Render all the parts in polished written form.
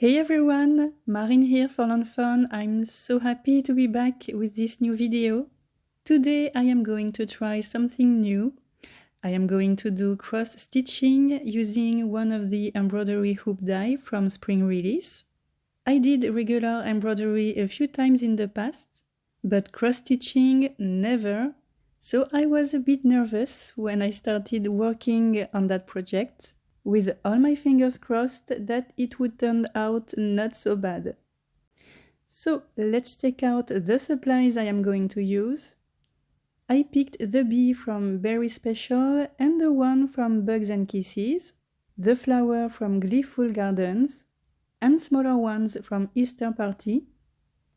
Hey everyone, Marin here for FAWN. I'm so happy to be back with this new video. Today I am going to try something new. I am going to do cross stitching using one of the embroidery hoop die from spring release. I did regular embroidery a few times in the past, but cross stitching never. So I was a bit nervous when I started working on that project, with all my fingers crossed that it would turn out not so bad. So let's check out the supplies I am going to use. I picked the bee from Berry Special and the one from Bugs and Kisses, the flower from Gleeful Gardens, and smaller ones from Easter Party,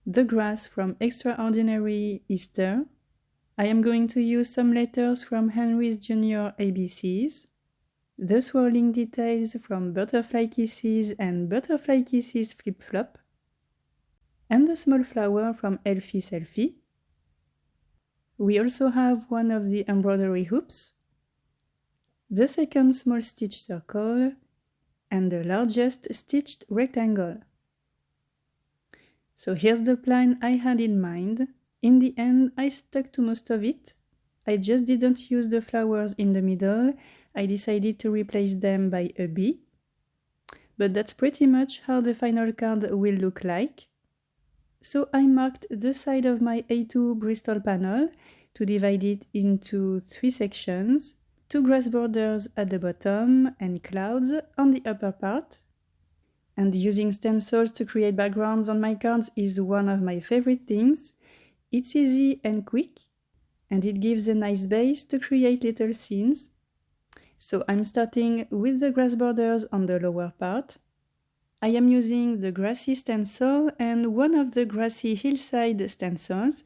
the grass from Extraordinary Easter. I am going to use some letters from Henry's Junior ABCs, the swirling details from Butterfly Kisses and Butterfly Kisses Flip Flop, and the small flower from Elfie Selfie. We also have one of the embroidery hoops, the second small stitch circle, and the largest stitched rectangle. So here's the plan I had in mind. In the end, I stuck to most of it. I just didn't use the flowers in the middle. I decided to replace them by a bee. But that's pretty much how the final card will look like. So I marked the side of my A2 Bristol panel to divide it into 3 sections, 2 grass borders at the bottom and clouds on the upper part. And using stencils to create backgrounds on my cards is one of my favorite things. It's easy and quick, and it gives a nice base to create little scenes. So I'm starting with the grass borders on the lower part. I am using the grassy stencil and one of the grassy hillside stencils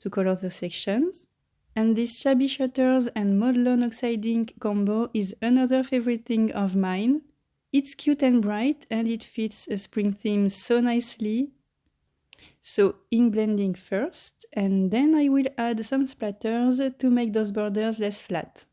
to color the sections. And this shabby shutters and Modlon Oxide ink combo is another favorite thing of mine. It's cute and bright and it fits a spring theme so nicely. So ink blending first, and then I will add some splatters to make those borders less flat.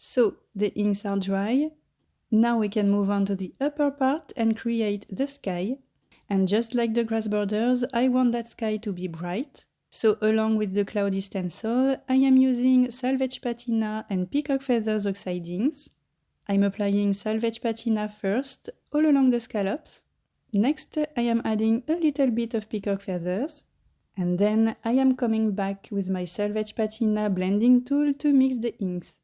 So the inks are dry. Now we can move on to the upper part and create the sky. And just like the grass borders, I want that sky to be bright. So along with the cloudy stencil, I am using salvaged patina and peacock feathers oxide inks. I'm applying salvaged patina first all along the scallops. Next, I am adding a little bit of peacock feathers. And then I am coming back with my salvaged patina blending tool to mix the inks.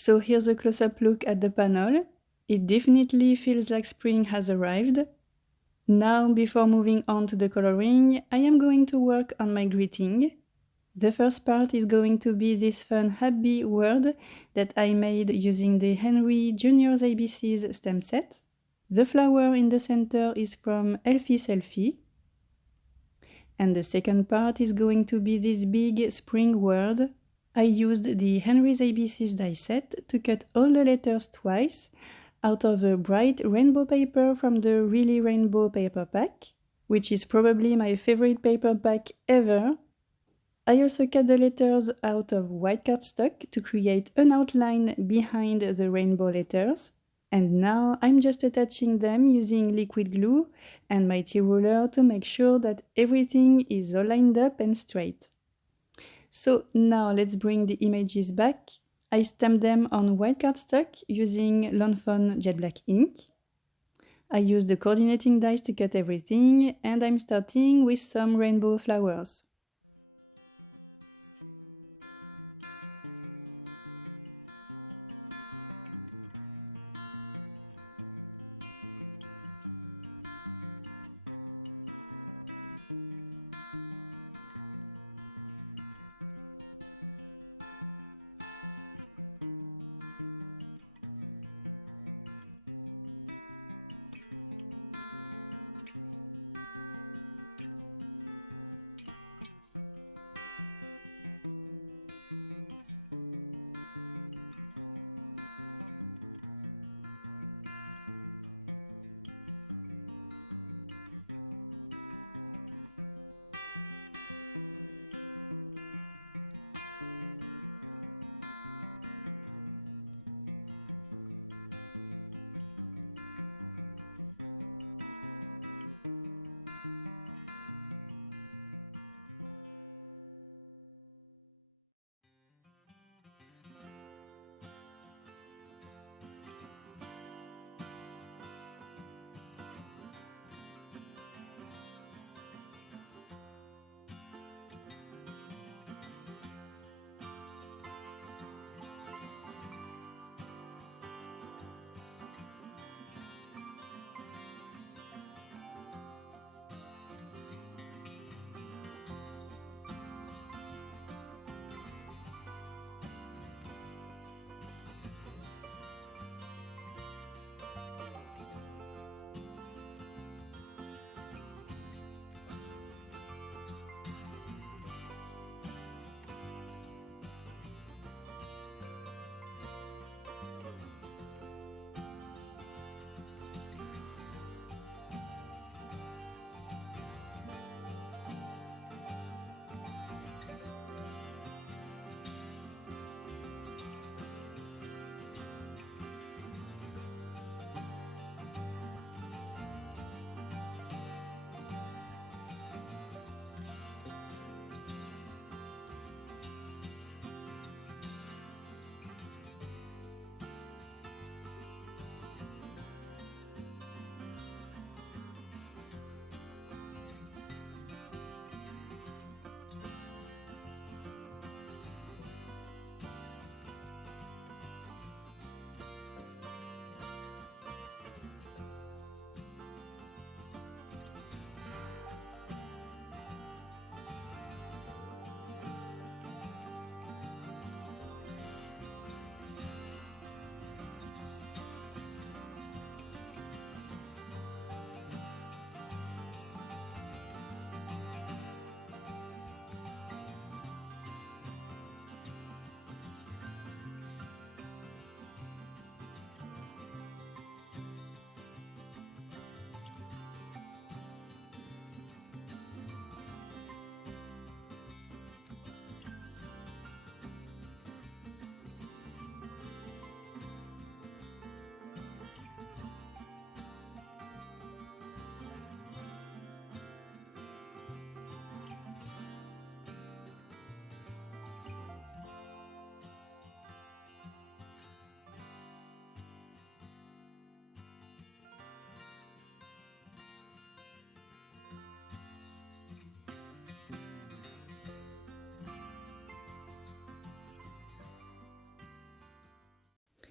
So here's a close-up look at the panel. It definitely feels like spring has arrived. Now, before moving on to the coloring, I am going to work on my greeting. The first part is going to be this fun HapBee word that I made using the Henry Junior's ABC's stem set. The flower in the center is from Elfie Selfie. And the second part is going to be this big spring word. I used the Henry's ABC's die set to cut all the letters twice out of a bright rainbow paper from the Really Rainbow paper pack, which is probably my favorite paper pack ever. I also cut the letters out of white cardstock to create an outline behind the rainbow letters. And now I'm just attaching them using liquid glue and my tea ruler to make sure that everything is all lined up and straight. So now let's bring the images back. I stamped them on white cardstock using FAWN jet black ink. I used the coordinating dies to cut everything, and I'm starting with some rainbow flowers.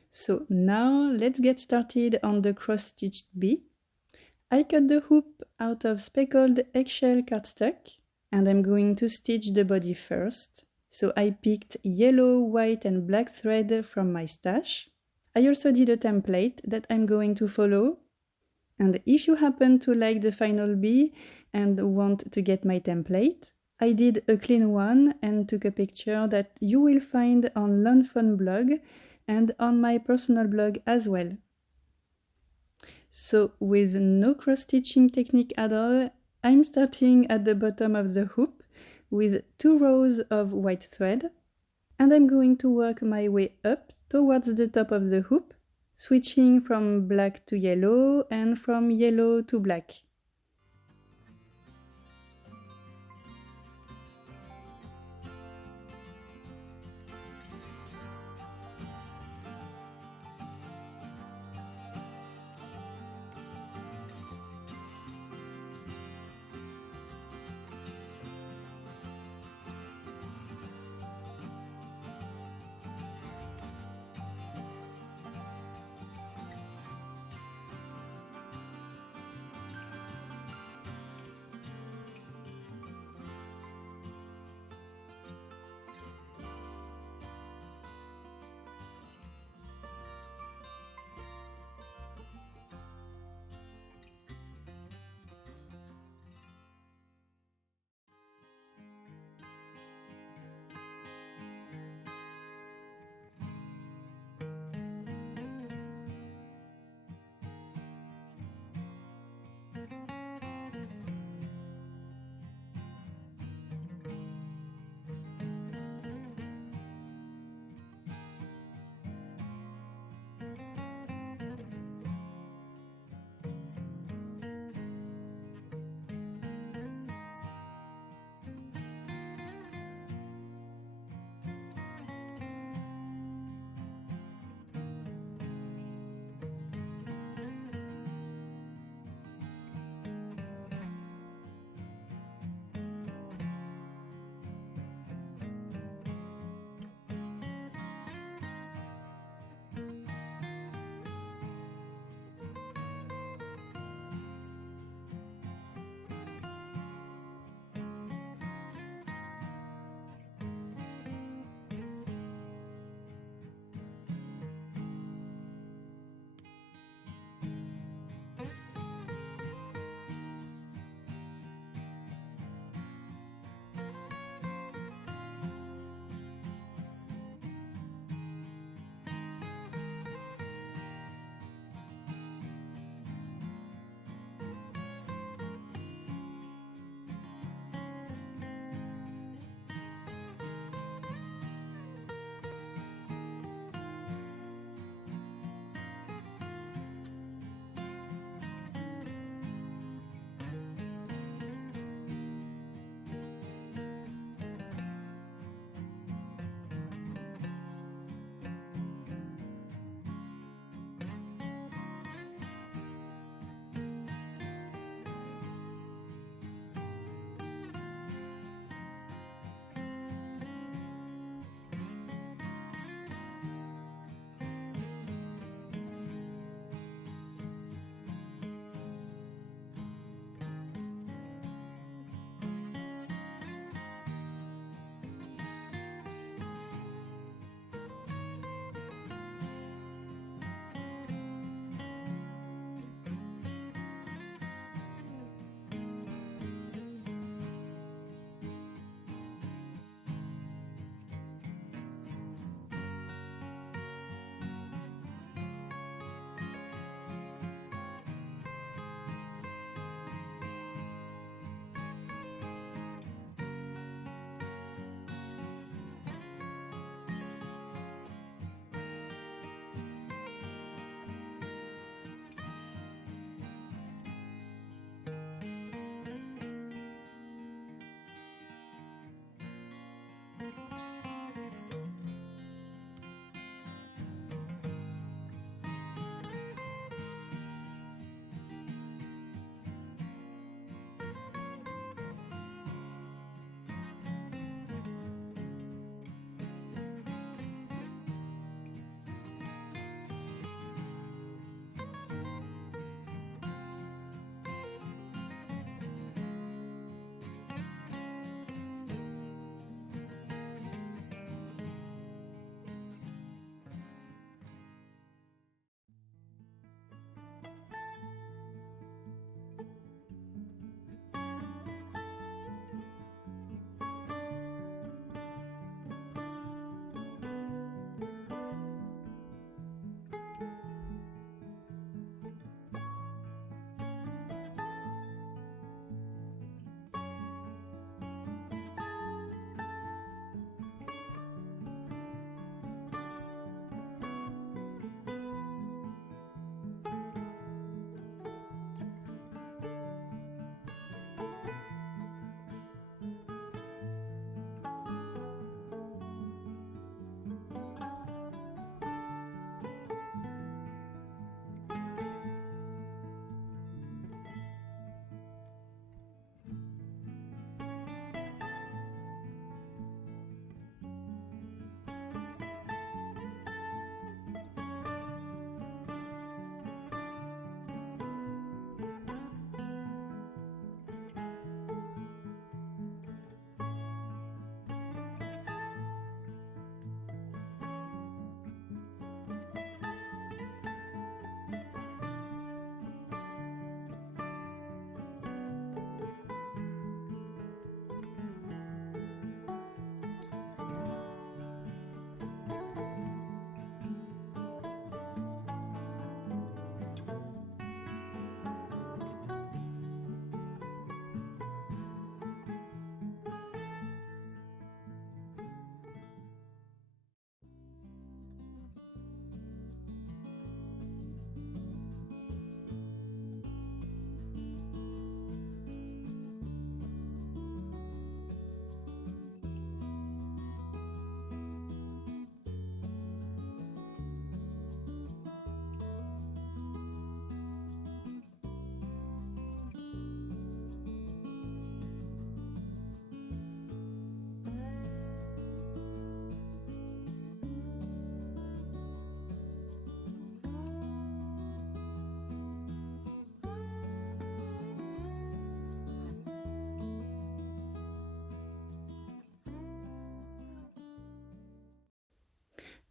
So now let's get started on the cross-stitched bee. I cut the hoop out of speckled eggshell cardstock. and I'm going to stitch the body first. So I picked yellow, white and black thread from my stash. I also did a template that I'm going to follow. And if you happen to like the final bee and want to get my template, I did a clean one and took a picture that you will find on FAWN blog and on my personal blog as well. So with no cross-stitching technique at all, I'm starting at the bottom of the hoop with 2 rows of white thread, and I'm going to work my way up towards the top of the hoop, switching from black to yellow and from yellow to black.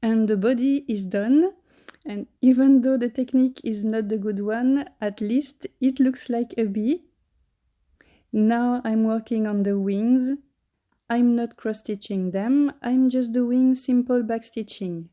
And the body is done. And even though the technique is not the good one, at least it looks like a bee. Now I'm working on the wings. I'm not cross-stitching them, I'm just doing simple backstitching.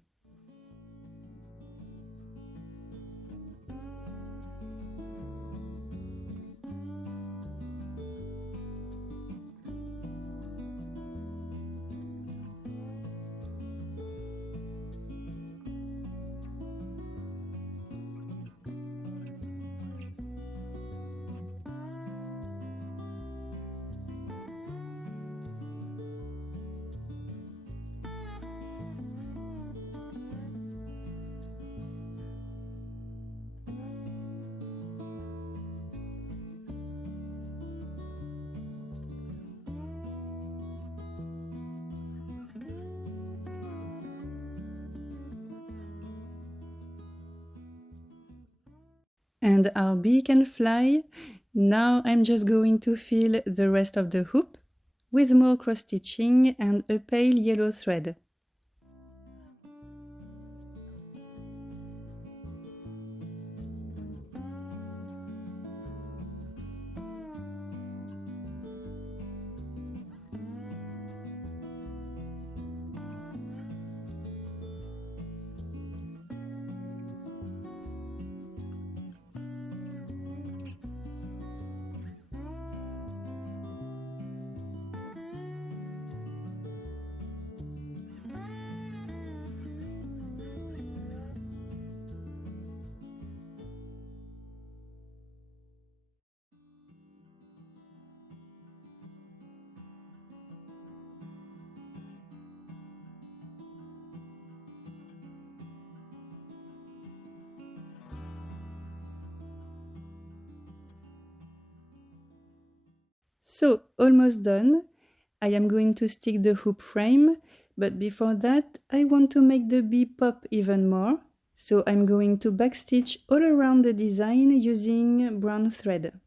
And our bee can fly. Now I'm just going to fill the rest of the hoop with more cross-stitching and a pale yellow thread. So, almost done. I am going to stick the hoop frame, but before that, I want to make the bee pop even more. So I'm going to backstitch all around the design using brown thread.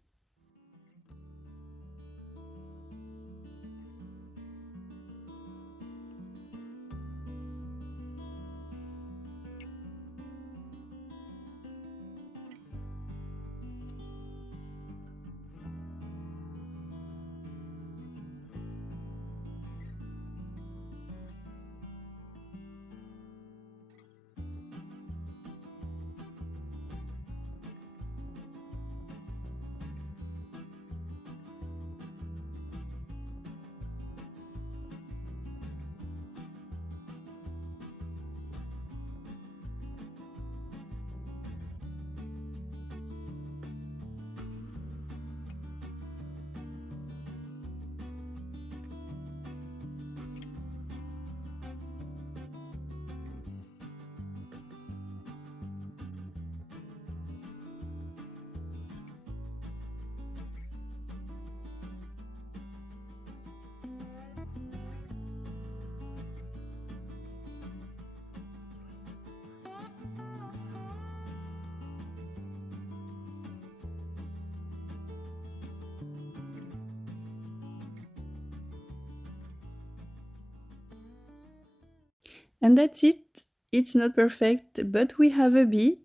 And that's it. It's not perfect, but we have a bee.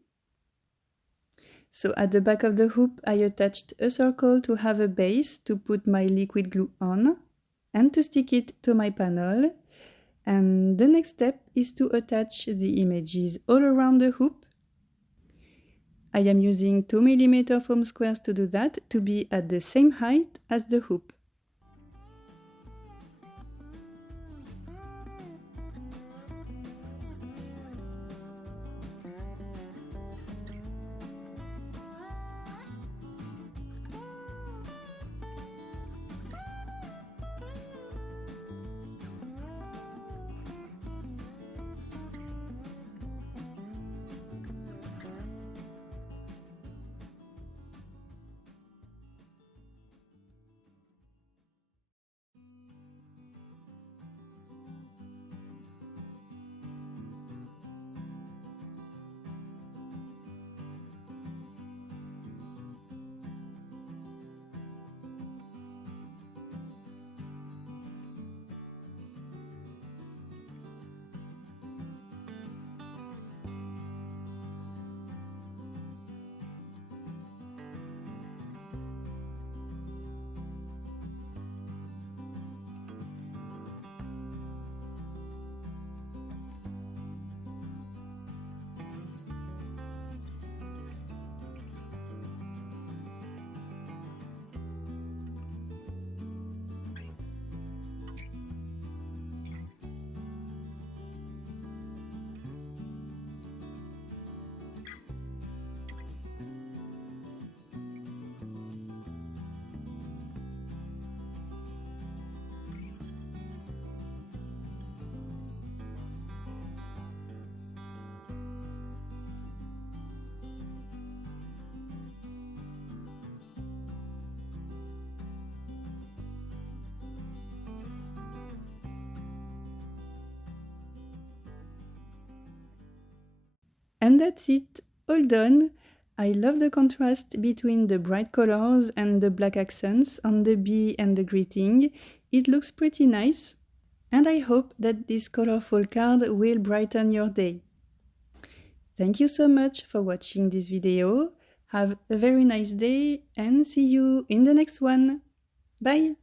So at the back of the hoop, I attached a circle to have a base to put my liquid glue on and to stick it to my panel. And the next step is to attach the images all around the hoop. I am using 2mm foam squares to do that, to be at the same height as the hoop. And that's it, all done. I love the contrast between the bright colors and the black accents on the bee and the greeting. It looks pretty nice. And I hope that this colorful card will brighten your day. Thank you so much for watching this video. Have a very nice day and see you in the next one. Bye!